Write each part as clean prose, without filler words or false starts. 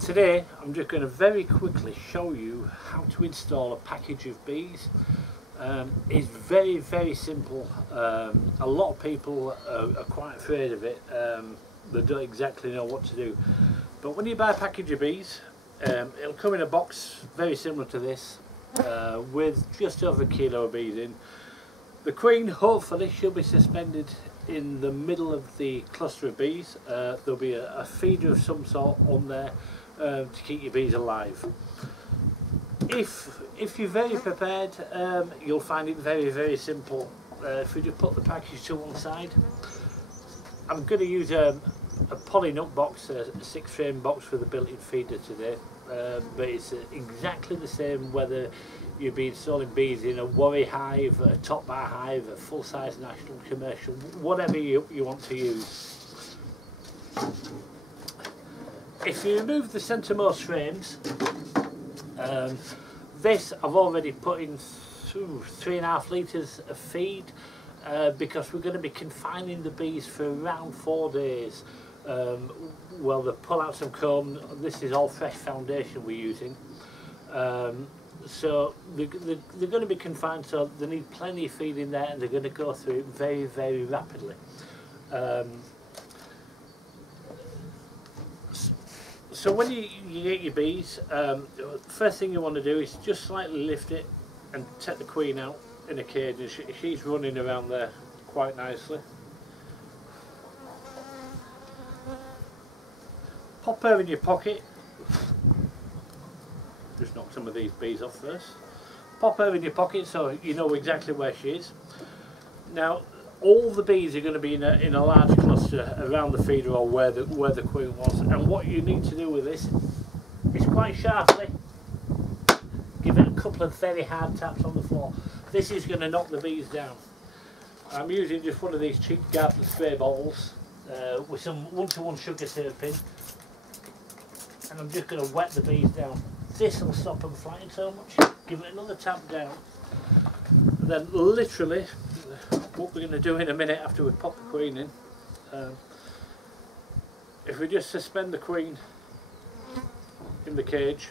Today I'm just going to very quickly show you how to install a package of bees. It's very simple. A lot of people are quite afraid of it. They don't exactly know what to do. But when you buy a package of bees, it'll come in a box very similar to this, with just over a kilo of bees in. The queen, hopefully, she'll be suspended in the middle of the cluster of bees. There'll be a feeder of some sort on there to keep your bees alive. If you're very prepared, you'll find it very simple. If we just put the package to one side, I'm going to use a poly nut box, a 6-frame box with a built-in feeder today, but it's exactly the same whether you'll be installing bees in a worry hive, a top bar hive, a full-size national commercial, whatever you want to use. If you remove the centremost frames, this I've already put in 3.5 litres of feed, because we're going to be confining the bees for around 4 days. Well, they pull out some comb. This is all fresh foundation we're using. So they're going to be confined, so they need plenty of feed in there, and they're going to go through it very rapidly. So when you get your bees, first thing you want to do is just slightly lift it and take the queen out in a cage, and she's running around there quite nicely. Pop her in your pocket. Just knock some of these bees off first. Pop her in your pocket so you know exactly where she is. Now, all the bees are going to be in a large cluster around the feeder or where the queen was. And what you need to do with this is quite sharply give it a couple of very hard taps on the floor. This is going to knock the bees down. I'm using just one of these cheap garden spray bottles with some 1-to-1 sugar syrup in, and I'm just going to wet the bees down. This will stop them flying so much. Give it another tap down. And then literally, what we're going to do in a minute after we pop the queen in, if we just suspend the queen in the cage,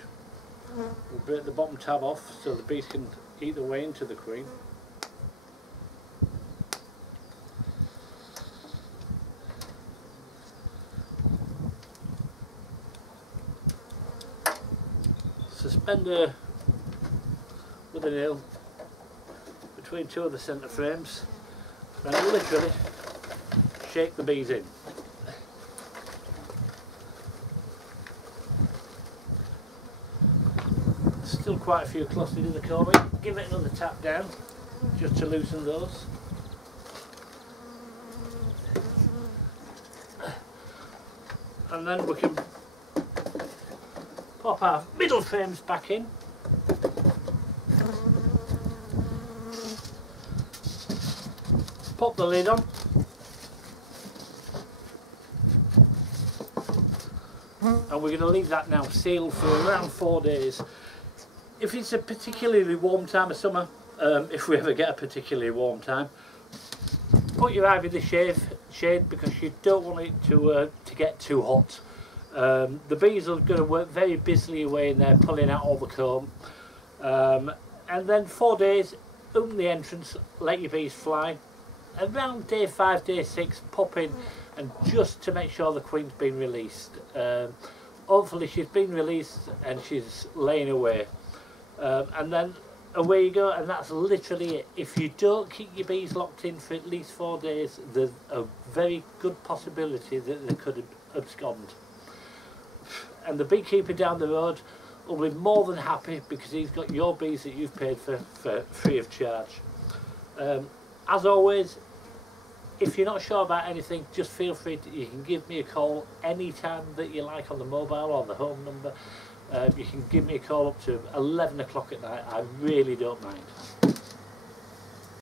we'll break the bottom tab off so the bees can eat their way into the queen. Suspend her with a nail between two of the centre frames, and literally shake the bees in. Still quite a few clustered in the combing. Give it another tap down just to loosen those. And then we can pop our middle frames back in. Pop the lid on. And we're going to leave that now sealed for around 4 days. If it's a particularly warm time of summer, if we ever get a particularly warm time, put your hive in the shade because you don't want it to get too hot. The bees are going to work very busily away in there, pulling out all the comb, and then 4 days, open the entrance, let your bees fly. Around day 5, day 6, pop in, and just to make sure the queen's been released. Hopefully she's been released and she's laying away, and then away you go, and that's literally it. If you don't keep your bees locked in for at least 4 days, there's a very good possibility that they could abscond. And the beekeeper down the road will be more than happy because he's got your bees that you've paid for free of charge. As always, if you're not sure about anything, just feel free to, you can give me a call anytime that you like on the mobile or the home number. You can give me a call up to 11 o'clock at night. I really don't mind.